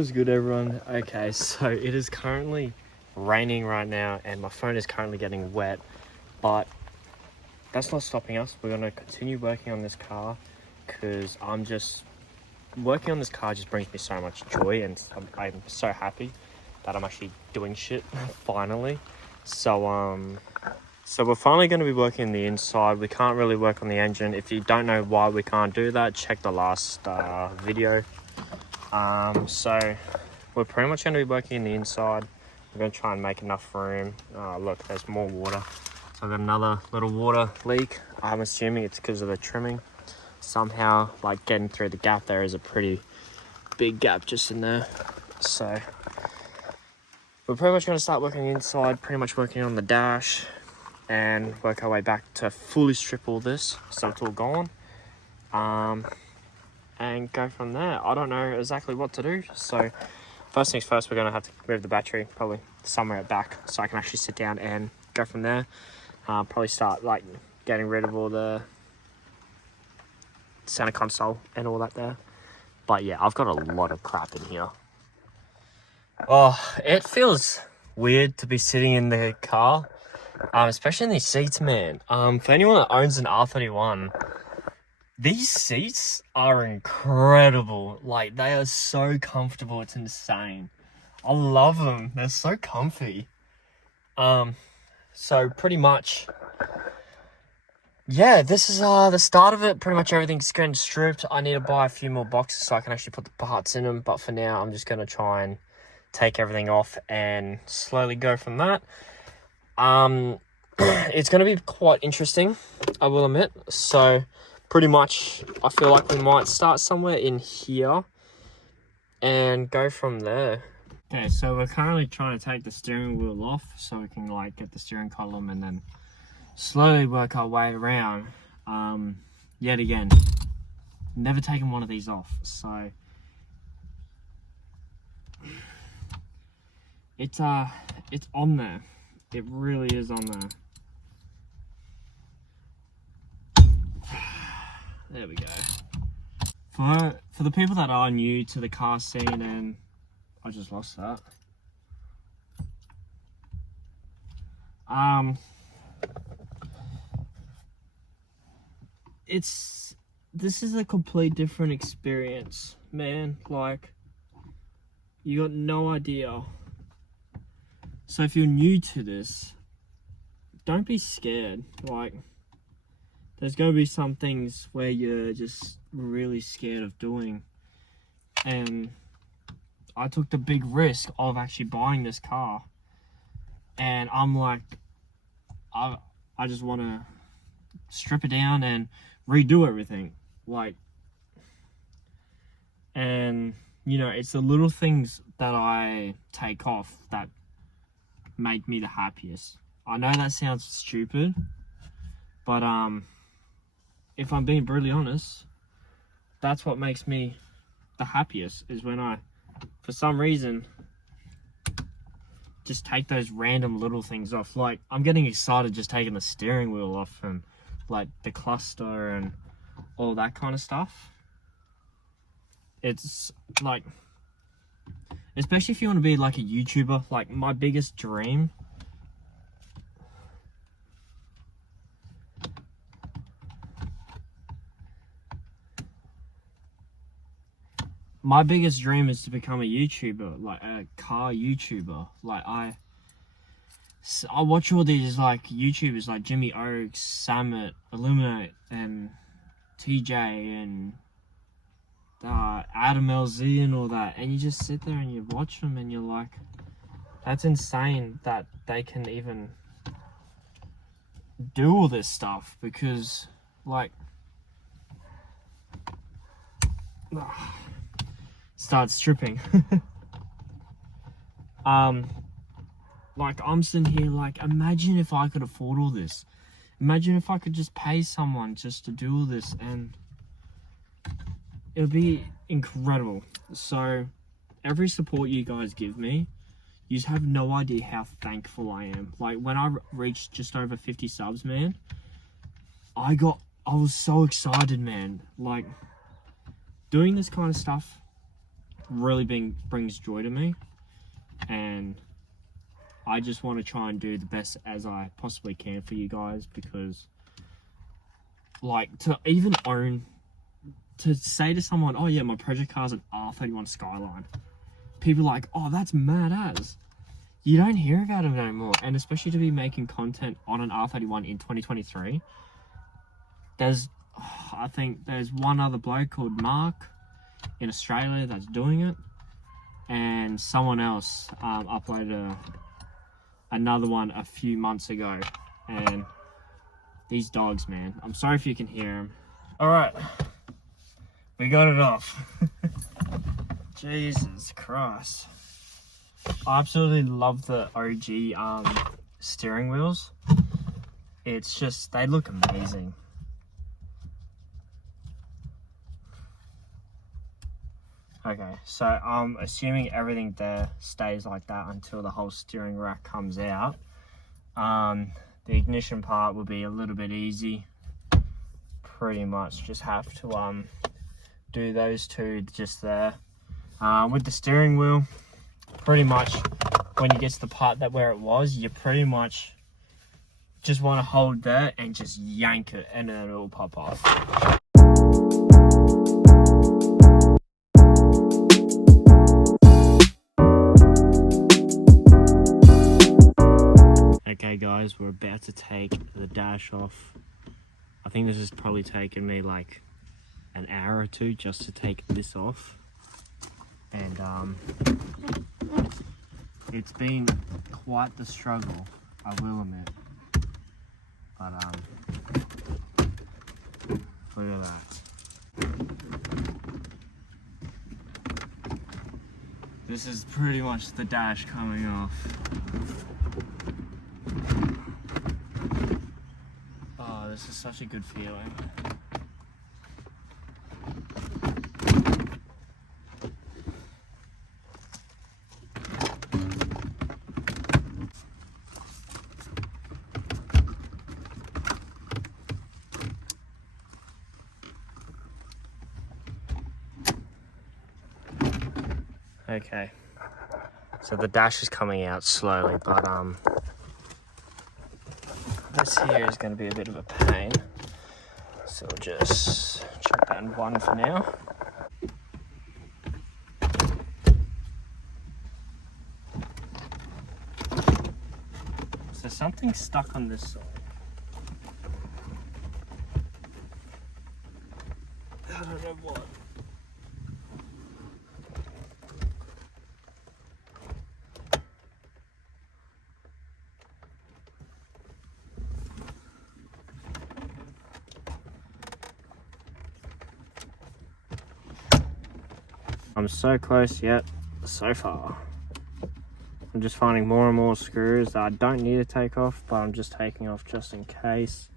is good, everyone? Okay, so it is currently raining right now and my phone is currently getting wet, but that's not stopping us. We're going to continue working on this car because working on this car just brings me so much joy, and I'm so happy that I'm actually doing shit finally. So we're finally going to be working on the inside. We can't really work on the engine. If you don't know why we can't do that, check the last video. So we're pretty much going to be working in the inside. We're going to try and make enough room. Look, there's more water. So I've got another little water leak. I'm assuming it's because of the trimming. Somehow, like, getting through the gap there is a pretty big gap just in there. So we're pretty much going to start working inside, pretty much working on the dash, and work our way back to fully strip all this so it's all gone. And go from there. I don't know exactly what to do. So first things first, we're going to have to move the battery probably somewhere at back so I can actually sit down and go from there. Probably start like getting rid of all the center console and all that there. But yeah, I've got a lot of crap in here. Oh, it feels weird to be sitting in the car, especially in these seats, man. For anyone that owns an R31, these seats are incredible. Like, they are so comfortable, it's insane. I love them. They're so comfy. So pretty much, yeah, this is the start of it. Pretty much everything's getting stripped. I need to buy a few more boxes so I can actually put the parts in them. But for now, I'm just going to try and take everything off and slowly go from that. It's going to be quite interesting, I will admit. So pretty much, I feel like we might start somewhere in here and go from there. Okay, so we're currently trying to take the steering wheel off so we can like get the steering column and then slowly work our way around. Yet again, never taken one of these off, so it's on there. It really is on there. There we go. For the people that are new to the car scene, and I just lost that. This is a complete different experience, man. Like, you got no idea. So if you're new to this, don't be scared. Like, there's going to be some things where you're just really scared of doing. And I took the big risk of actually buying this car. And I'm like, I just want to strip it down and redo everything. Like, and, you know, it's the little things that I take off that make me the happiest. I know that sounds stupid, but if I'm being brutally honest, that's what makes me the happiest, is when I, for some reason, just take those random little things off. Like, I'm getting excited just taking the steering wheel off and like the cluster and all that kind of stuff. It's like, especially if you want to be like a YouTuber, like my biggest dream is to become a YouTuber, like a car YouTuber. Like, I watch all these like YouTubers like Jimmy Oaks, Summit, Illuminate, and TJ, and Adam LZ and all that, and you just sit there and you watch them and you're like, that's insane that they can even do all this stuff. Because like, start stripping. Like, I'm sitting here like, imagine if I could afford all this. Imagine if I could just pay someone just to do all this, and it would be incredible. So every support you guys give me, you just have no idea how thankful I am. Like, when I reached just over 50 subs, man, I was so excited, man. Like, doing this kind of stuff really brings joy to me, and I just want to try and do the best as I possibly can for you guys, because like to say to someone, oh yeah, my project car's an R31 Skyline, people are like, oh, that's mad as. You don't hear about it anymore, and especially to be making content on an R31 in 2023. I think there's one other bloke called Mark in Australia that's doing it, and someone else uploaded another one a few months ago, and these dogs, man, I'm sorry if you can hear them. All right, we got it off. Jesus Christ. I absolutely love the OG steering wheels. It's just, they look amazing. Okay, so I'm assuming everything there stays like that until the whole steering rack comes out. The ignition part will be a little bit easy. Pretty much just have to do those two just there. With the steering wheel, pretty much when you get to the part where it was, you pretty much just want to hold there and just yank it, and then it'll pop off. Okay guys, we're about to take the dash off. I think this has probably taken me like an hour or two just to take this off, and it's been quite the struggle, I will admit, but look at that. This is pretty much the dash coming off. Oh, this is such a good feeling. Okay, so the dash is coming out slowly, but this here is going to be a bit of a pain, so we'll just chuck that in one for now. So something's stuck on this side. I don't know what. I'm so close yet so far. I'm just finding more and more screws that I don't need to take off, but I'm just taking off just in case,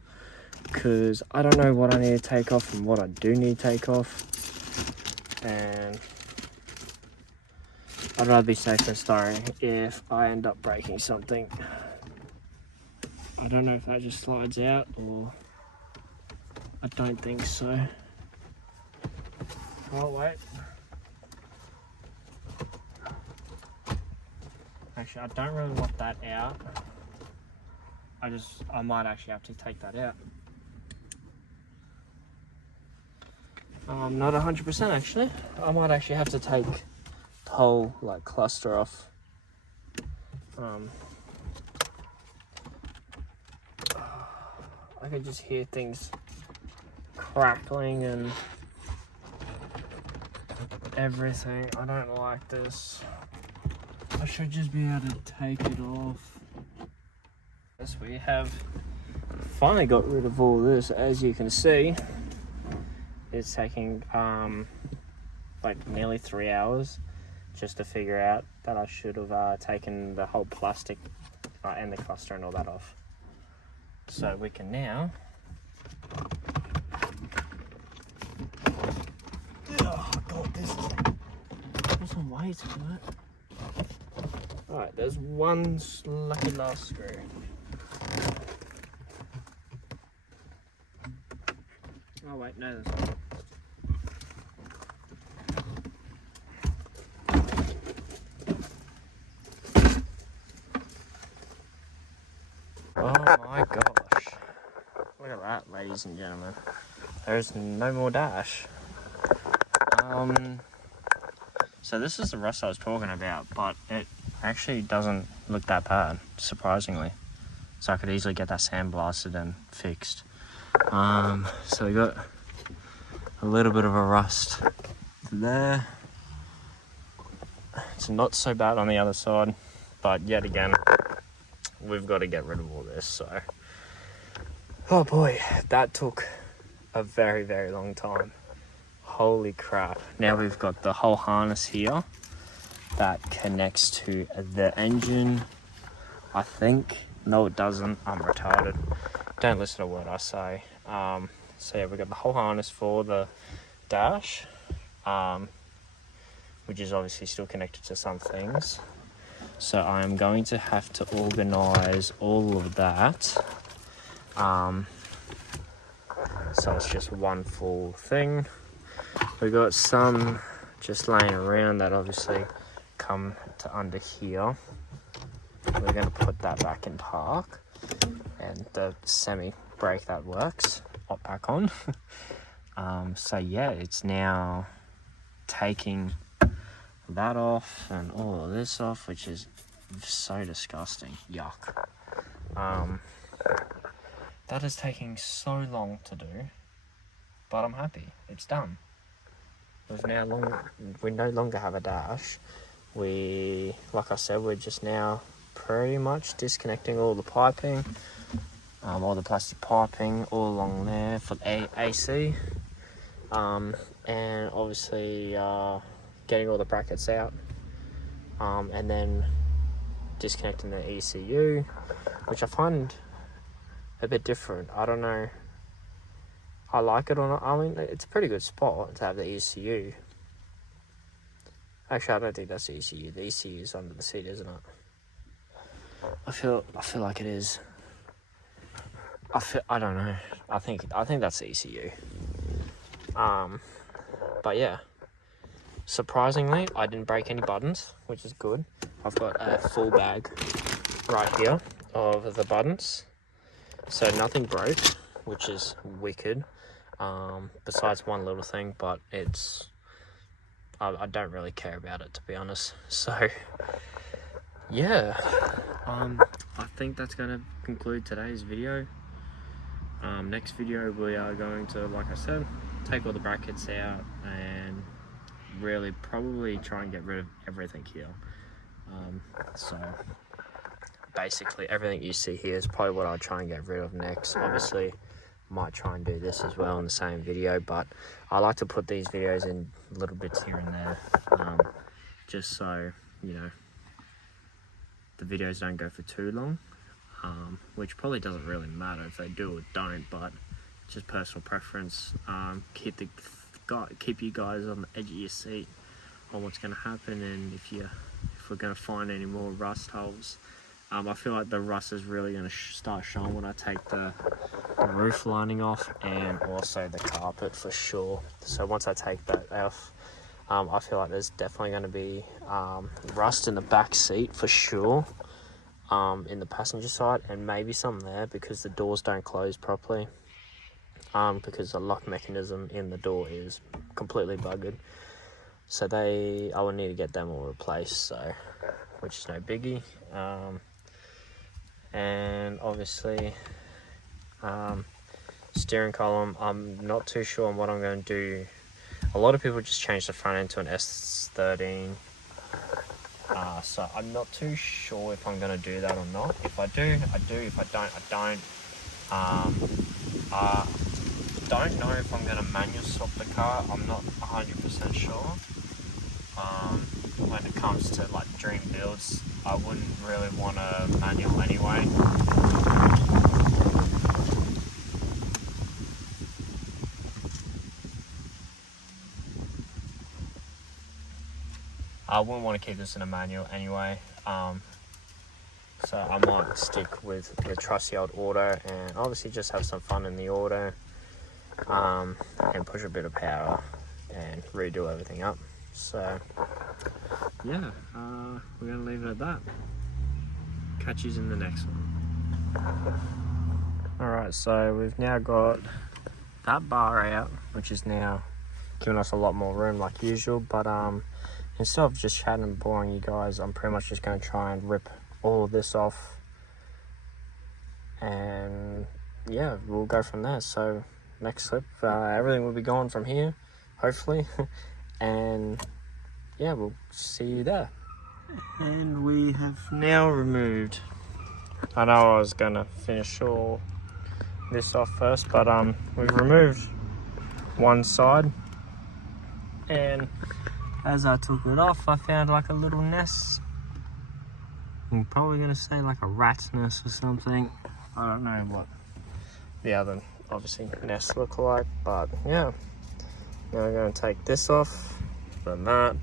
because I don't know what I need to take off and what I do need to take off, and I'd rather be safe than sorry if I end up breaking something. I don't know if that just slides out, or I don't think so. Oh wait. Actually, I don't really want that out. I might actually have to take that out. Not 100% actually. I might actually have to take the whole like cluster off. I could just hear things crackling and everything. I don't like this. I should just be able to take it off. Yes, we have finally got rid of all this. As you can see, it's taking like nearly 3 hours just to figure out that I should have taken the whole plastic and the cluster and all that off. So we can now oh god, this is put some weight on it. Alright, there's one lucky last screw. Oh wait, no, there's not. ladies and gentlemen. There's no more dash. So this is the rust I was talking about, but it actually doesn't look that bad, surprisingly. So I could easily get that sandblasted and fixed. So we got a little bit of a rust there. It's not so bad on the other side, but yet again, we've got to get rid of all this. So, oh boy, that took a very, very long time. Holy crap. Now we've got the whole harness here that connects to the engine. I think, no it doesn't, I'm retarded. Don't listen to what I say. So yeah, we've got the whole harness for the dash, which is obviously still connected to some things. So I'm going to have to organize all of that. So it's just one full thing. We got some just laying around that obviously come to under here. We're going to put that back in park, and the semi brake that works back on. So yeah, it's now taking that off and all of this off, which is so disgusting. Yuck. That is taking so long to do, but I'm happy it's done. We no longer have a dash. Like I said, we're just now pretty much disconnecting all the piping, all the plastic piping all along there for the AC, and obviously getting all the brackets out, and then disconnecting the ECU, which I find a bit different. I don't know, I like it or not. I mean, it's a pretty good spot to have the ECU. Actually, I don't think that's the ECU. The ECU is under the seat, isn't it? I feel like it is. I don't know. I think that's the ECU. But yeah, surprisingly, I didn't break any buttons, which is good. I've got a full bag right here of the buttons, so nothing broke, which is wicked. Besides one little thing, but I don't really care about it, to be honest. So yeah, I think that's going to conclude today's video. Next video we are going to, like I said, take all the brackets out and really probably try and get rid of everything here. So basically everything you see here is probably what I'll try and get rid of next. Obviously might try and do this as well in the same video, but I like to put these videos in little bits here and there, just so you know the videos don't go for too long, which probably doesn't really matter if they do or don't, but just personal preference. Keep you guys on the edge of your seat on what's going to happen, and if we're going to find any more rust holes. I feel like the rust is really going to start showing when I take the roof lining off, and also the carpet for sure. So once I take that off, I feel like there's definitely going to be rust in the back seat for sure, in the passenger side, and maybe some there because the doors don't close properly, because the lock mechanism in the door is completely buggered. So I will need to get them all replaced, so which is no biggie. And obviously steering column, I'm not too sure on what I'm going to do. A lot of people just change the front end to an S13, so I'm not too sure if I'm going to do that or not. If I do, I do. If I don't, I don't. I don't know if I'm going to manual swap the car. I'm not 100% sure. When it comes to like dream builds, I wouldn't really want a manual anyway. I wouldn't want to keep this in a manual anyway. So I might stick with the trusty old auto, and obviously just have some fun in the auto, and push a bit of power and redo everything up. So yeah, we're going to leave it at that. Catch you in the next one. Alright, so we've now got that bar out, which is now giving us a lot more room like usual, but instead of just chatting and boring you guys, I'm pretty much just going to try and rip all of this off, and yeah, we'll go from there. So next clip, everything will be gone from here, hopefully, and yeah, we'll see you there. And we have now removed, I know I was going to finish all this off first, but we've removed one side, and as I took it off, I found like a little nest. I'm probably gonna say like a rat's nest or something. I don't know what the other obviously nests look like, but yeah. Now I'm gonna take this off, then that,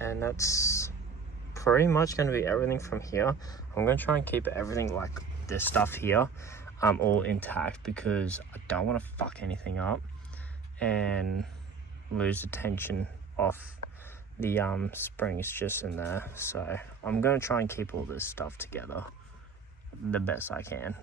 and that's pretty much gonna be everything from here. I'm gonna try and keep everything like this stuff here all intact, because I don't want to fuck anything up and lose the tension off the springs just in there. So I'm gonna try and keep all this stuff together the best I can.